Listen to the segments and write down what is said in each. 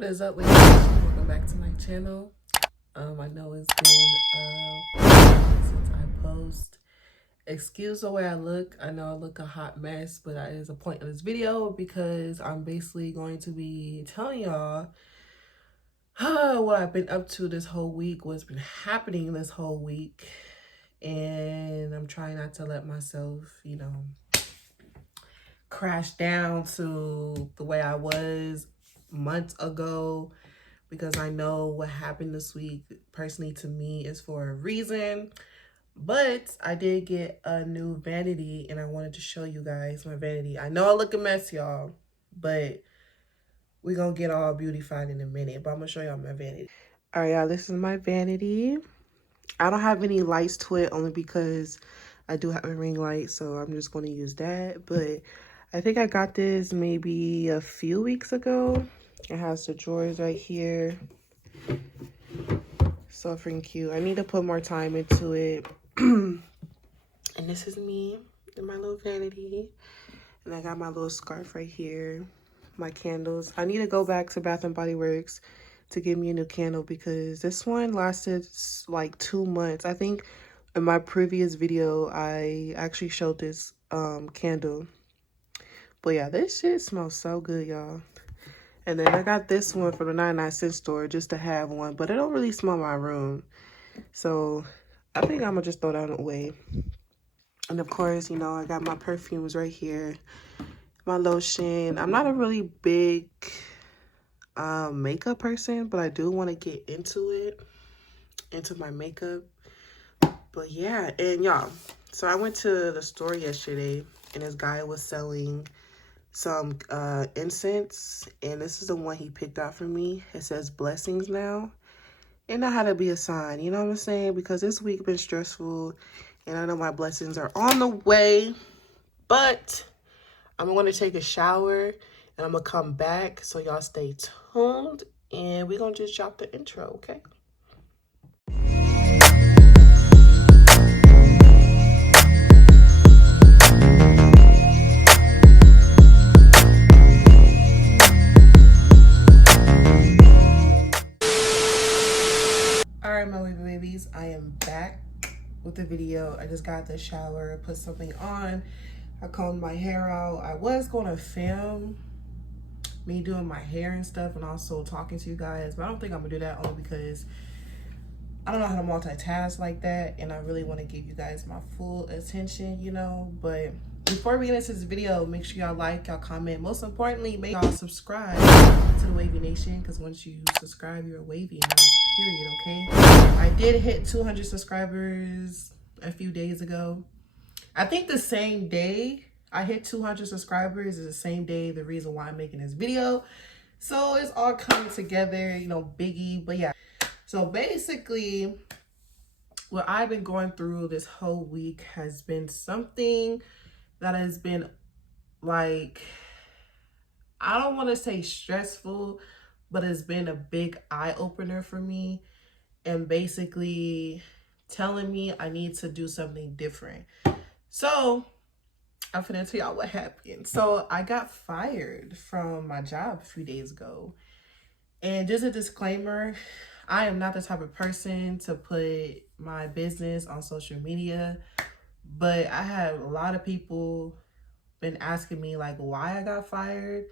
What is up, ladies? Welcome back to my channel. I know it's been since I post. Excuse the way I look. I know I look a hot mess, but that is a point of this video because I'm basically going to be telling y'all what I've been up to this whole week, what's been happening this whole week, and I'm trying not to let myself, crash down to the way I was months ago, because I know what happened this week personally to me is for a reason. But I did get a new vanity and I wanted to show you guys my vanity. I know I look a mess, y'all, but we're gonna get all beautified in a minute. But I'm gonna show y'all my vanity. All right, y'all, this is my vanity. I don't have any lights to it only because I do have a ring light, so I'm just gonna use that. But I think I got this maybe a few weeks ago. It has the drawers right here. So freaking cute. I need to put more time into it. And this is me in my little vanity. And I got my little scarf right here. My candles. I need to go back to Bath and Body Works to get me a new candle because this one lasted like 2 months. I think in my previous video, I actually showed this candle. But yeah, this shit smells so good, y'all. And then I got this one from the 99-cent store just to have one, but it don't really smell my room. So I think I'm gonna just throw that away. And of course, I got my perfumes right here, my lotion. I'm not a really big makeup person, but I do want to get into my makeup. But yeah, and y'all, so I went to the store yesterday and this guy was selling some incense, and this is the one he picked out for me. It says blessings now, and that had to be a sign, you know what I'm saying? Because this week been stressful and I know my blessings are on the way. But I'm going to take a shower and I'm gonna come back, so y'all stay tuned and we're gonna just drop the intro, okay? All right, my baby babies, I am back with the video. I just got the shower, put something on. I combed my hair out. I was gonna film me doing my hair and stuff and also talking to you guys, but I don't think I'm gonna do that only because I don't know how to multitask like that, and I really want to give you guys my full attention, But before we get into this video, make sure y'all like, y'all comment. Most importantly, make y'all subscribe to the Wavy Nation, because once you subscribe, you're a wavy, and period, okay? I did hit 200 subscribers a few days ago. I think the same day I hit 200 subscribers is the same day the reason why I'm making this video. So it's all coming together, biggie. But yeah, so basically what I've been going through this whole week has been something that has been like, I don't want to say stressful, but it's been a big eye opener for me, and basically telling me I need to do something different. So I'm finna tell y'all what happened. So I got fired from my job a few days ago. And just a disclaimer, I am not the type of person to put my business on social media, but I have a lot of people been asking me like why I got fired,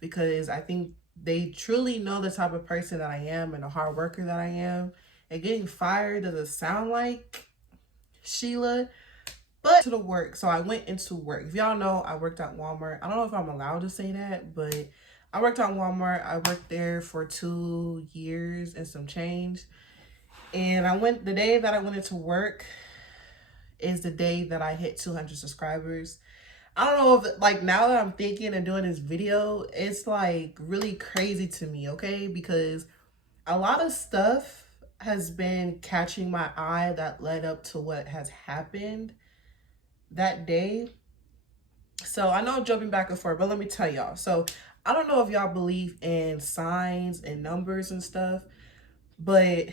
because I think they truly know the type of person that I am and the hard worker that I am. And getting fired doesn't sound like Sheila, but to the work. So I went into work. If y'all know, I worked at Walmart. I don't know if I'm allowed to say that, but I worked at Walmart. I worked there for 2 years and some change. And the day that I went into work is the day that I hit 200 subscribers. I don't know if, like, now that I'm thinking and doing this video, it's like really crazy to me, okay? Because a lot of stuff has been catching my eye that led up to what has happened that day. So I know I'm jumping back and forth, but let me tell y'all. So I don't know if y'all believe in signs and numbers and stuff, but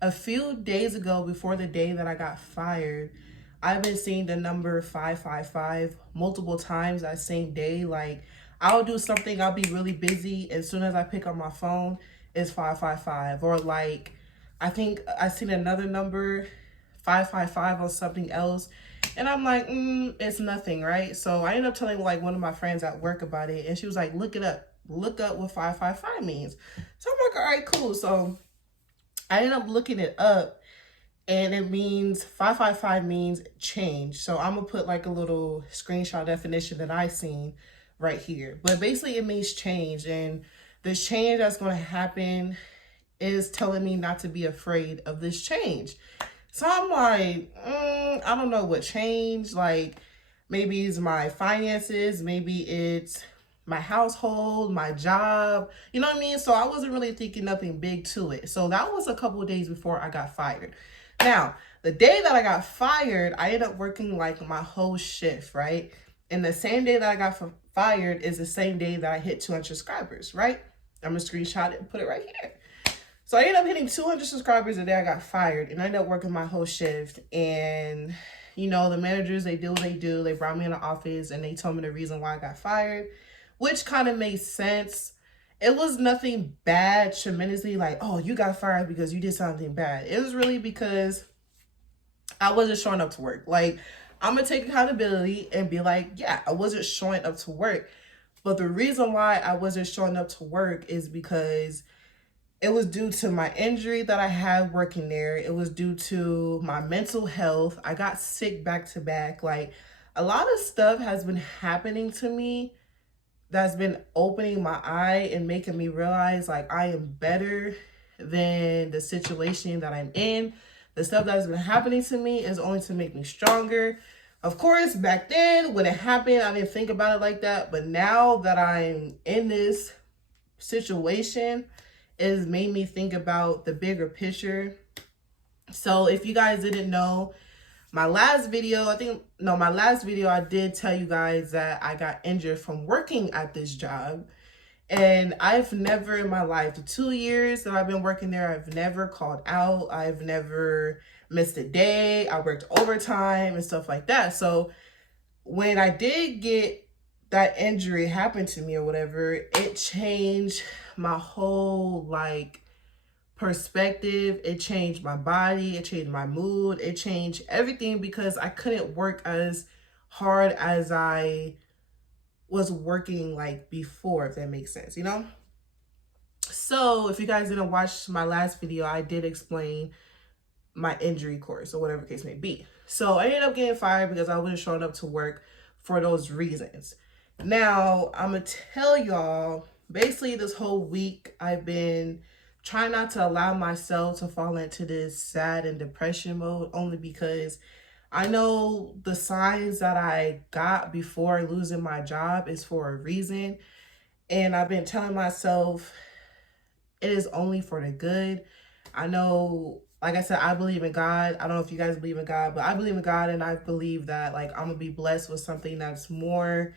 a few days ago, before the day that I got fired, I've been seeing the number 555 multiple times that same day. Like, I'll do something, I'll be really busy. As soon as I pick up my phone, it's 555. Or like, I think I seen another number, 555 on something else. And I'm like, it's nothing, right? So I ended up telling like one of my friends at work about it. And she was like, look it up. Look up what 555 means. So I'm like, all right, cool. So I ended up looking it up, and it means 555 means change. So I'm gonna put like a little screenshot definition that I seen right here. But basically it means change, and this change that's gonna happen is telling me not to be afraid of this change. So I'm like, I don't know what change. Like, maybe it's my finances, maybe it's my household, my job, you know what I mean? So I wasn't really thinking nothing big to it. So that was a couple of days before I got fired. Now, the day that I got fired, I ended up working like my whole shift, right? And the same day that I got fired is the same day that I hit 200 subscribers, right? I'm gonna screenshot it and put it right here. So I ended up hitting 200 subscribers the day I got fired, and I ended up working my whole shift. And, you know, the managers, they do what they do. They brought me in the office and they told me the reason why I got fired, which kind of made sense. It was nothing bad, tremendously like, oh, you got fired because you did something bad. It was really because I wasn't showing up to work. Like, I'm going to take accountability and be like, yeah, I wasn't showing up to work. But the reason why I wasn't showing up to work is because it was due to my injury that I had working there. It was due to my mental health. I got sick back to back. Like, a lot of stuff has been happening to me that's been opening my eye and making me realize like I am better than the situation that I'm in. The stuff that's been happening to me is only to make me stronger. Of course, back then when it happened, I didn't think about it like that. But now that I'm in this situation, it has made me think about the bigger picture. So if you guys didn't know, my last video, I did tell you guys that I got injured from working at this job. And I've never in my life, the 2 years that I've been working there, I've never called out. I've never missed a day. I worked overtime and stuff like that. So when I did get that injury happen to me or whatever, it changed my whole like perspective. It changed my body, it changed my mood, it changed everything, because I couldn't work as hard as I was working like before, if that makes sense, you know? So if you guys didn't watch my last video, I did explain my injury course or whatever case may be. So I ended up getting fired because I wasn't showing up to work for those reasons. Now, I'm gonna tell y'all, basically this whole week I've been trying not to allow myself to fall into this sad and depression mode, only because I know the signs that I got before losing my job is for a reason. And I've been telling myself it is only for the good. I know, like I said, I believe in God. I don't know if you guys believe in God, but I believe in God, and I believe that like I'm gonna be blessed with something that's more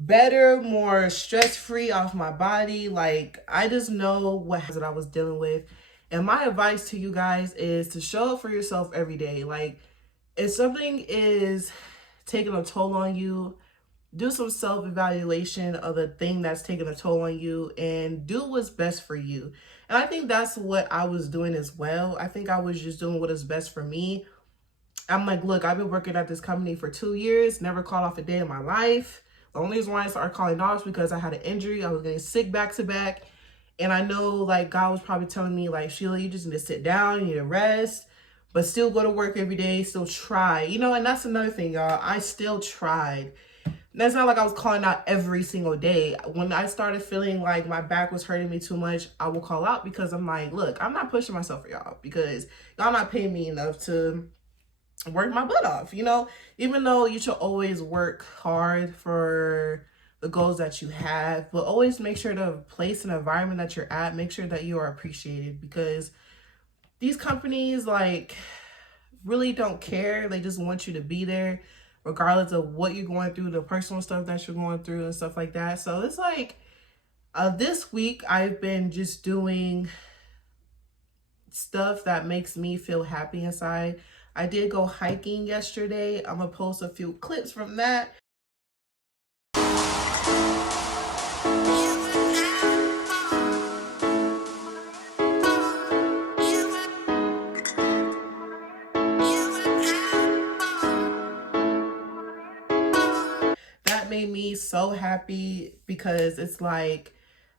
better, more stress-free off my body. Like, I just know what that I was dealing with. And my advice to you guys is to show up for yourself every day. Like, if something is taking a toll on you, do some self-evaluation of the thing that's taking a toll on you and do what's best for you. And I think that's what I was doing as well. I think I was just doing what is best for me. I'm like, look, I've been working at this company for 2 years, never called off a day in my life. The only reason why I started calling off is because I had an injury. I was getting sick back to back. And I know like God was probably telling me like, Sheila, you just need to sit down, you need to rest, but still go to work every day, still try. You know, and that's another thing, y'all. I still tried. That's not like I was calling out every single day. When I started feeling like my back was hurting me too much, I will call out, because I'm like, look, I'm not pushing myself for y'all, because y'all not paying me enough to work my butt off, you know? Even though you should always work hard for the goals that you have, but always make sure the place and environment that you're at, make sure that you are appreciated, because these companies like really don't care. They just want you to be there regardless of what you're going through, the personal stuff that you're going through and stuff like that. So it's like this week I've been just doing stuff that makes me feel happy inside. I did go hiking yesterday. I'm gonna post a few clips from that. made me so happy because it's like,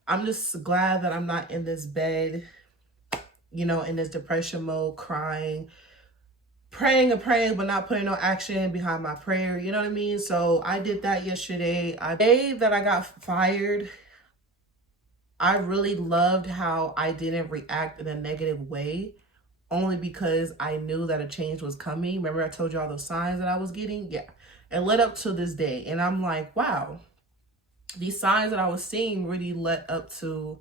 I'm just glad that I'm not in this bed, you know, in this depression mode, crying, praying and praying, but not putting no action behind my prayer. You know what I mean? So I did that yesterday. The day that I got fired, I really loved how I didn't react in a negative way, only because I knew that a change was coming. Remember I told you all those signs that I was getting? Yeah. It led up to this day. And I'm like, wow, these signs that I was seeing really led up to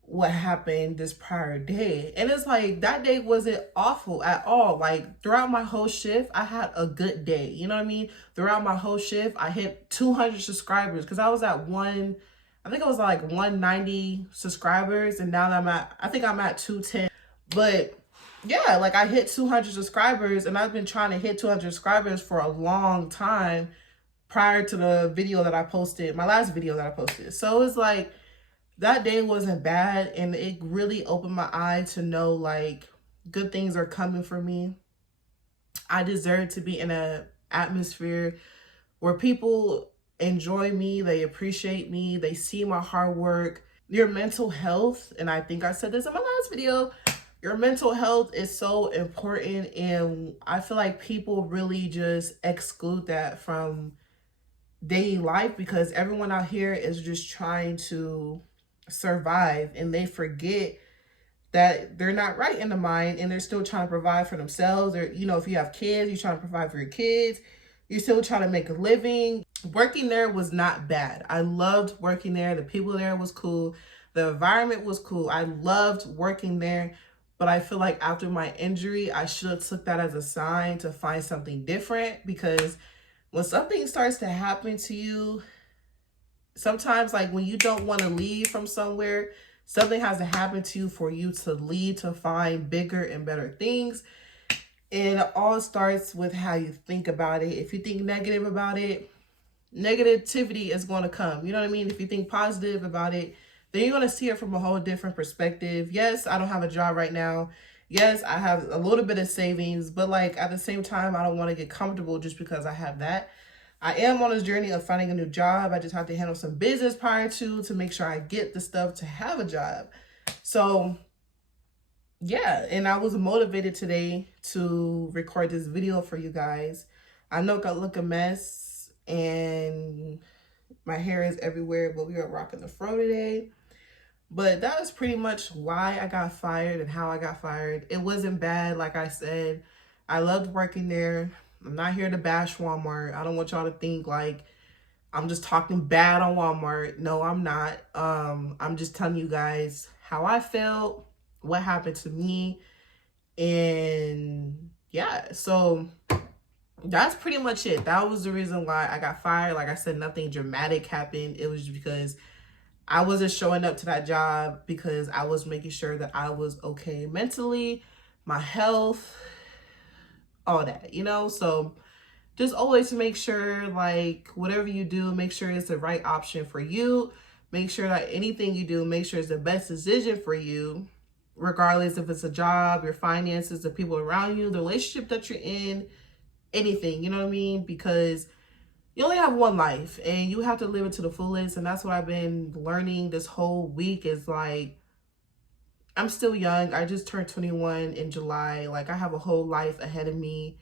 what happened this prior day. And it's like, that day wasn't awful at all. Like throughout my whole shift, I had a good day. You know what I mean? Throughout my whole shift, I hit 200 subscribers because I was at I think it was like 190 subscribers. And now that I think I'm at 210. But yeah, like I hit 200 subscribers, and I've been trying to hit 200 subscribers for a long time prior to the video that I posted, my last video that I posted. So it's like, that day wasn't bad, and it really opened my eye to know like good things are coming for me. I deserve to be in an atmosphere where people enjoy me, they appreciate me, they see my hard work. Your mental health, and I think I said this in my last video, your mental health is so important, and I feel like people really just exclude that from daily life because everyone out here is just trying to survive, and they forget that they're not right in the mind, and they're still trying to provide for themselves. Or, you know, if you have kids, you're trying to provide for your kids, you're still trying to make a living. Working there was not bad. I loved working there. The people there was cool. The environment was cool. I loved working there. But I feel like after my injury, I should have took that as a sign to find something different, because when something starts to happen to you, sometimes like when you don't want to leave from somewhere, something has to happen to you for you to leave to find bigger and better things. And it all starts with how you think about it. If you think negative about it, negativity is going to come. You know what I mean? If you think positive about it, then you're going to see it from a whole different perspective. Yes, I don't have a job right now. Yes, I have a little bit of savings, but like at the same time, I don't want to get comfortable just because I have that. I am on this journey of finding a new job. I just have to handle some business prior to make sure I get the stuff to have a job. So yeah, and I was motivated today to record this video for you guys. I know I look a mess and my hair is everywhere, but we are rocking the fro today. But that was pretty much why I got fired and how I got fired. It wasn't bad, like I said. I loved working there. I'm not here to bash Walmart. I don't want y'all to think like I'm just talking bad on Walmart. No, I'm not. I'm just telling you guys how I felt, what happened to me. And yeah, so that's pretty much it. That was the reason why I got fired. Like I said, nothing dramatic happened. It was just because I wasn't showing up to that job, because I was making sure that I was okay mentally, my health, all that, you know? So just always make sure, like, whatever you do, make sure it's the right option for you. Make sure that anything you do, make sure it's the best decision for you, regardless if it's a job, your finances, the people around you, the relationship that you're in, anything, you know what I mean? Because you only have one life and you have to live it to the fullest. And that's what I've been learning this whole week is like, I'm still young. I just turned 21 in July. Like I have a whole life ahead of me.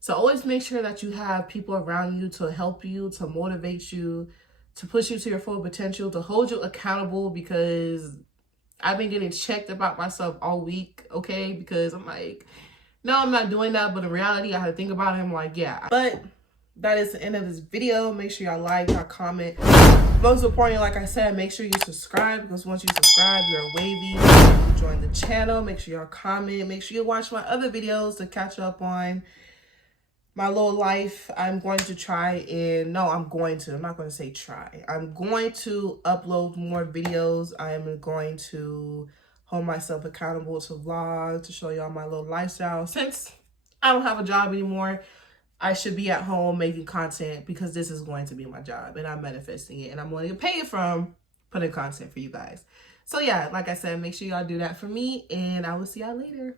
So always make sure that you have people around you to help you, to motivate you, to push you to your full potential, to hold you accountable, because I've been getting checked about myself all week, okay? Because I'm like, no, I'm not doing that. But in reality, I had to think about it. I'm like, yeah. But that is the end of this video. Make sure y'all like, y'all comment. Most importantly, like I said, make sure you subscribe, because once you subscribe, you're wavy. You join the channel. Make sure y'all comment. Make sure you watch my other videos to catch up on my little life. I'm going to try and, no, I'm not going to say try. I'm going to upload more videos. I'm going to hold myself accountable to vlogs, to show y'all my little lifestyle. Since I don't have a job anymore, I should be at home making content, because this is going to be my job and I'm manifesting it, and I'm going to get paid from putting content for you guys. So yeah, like I said, make sure y'all do that for me, and I will see y'all later.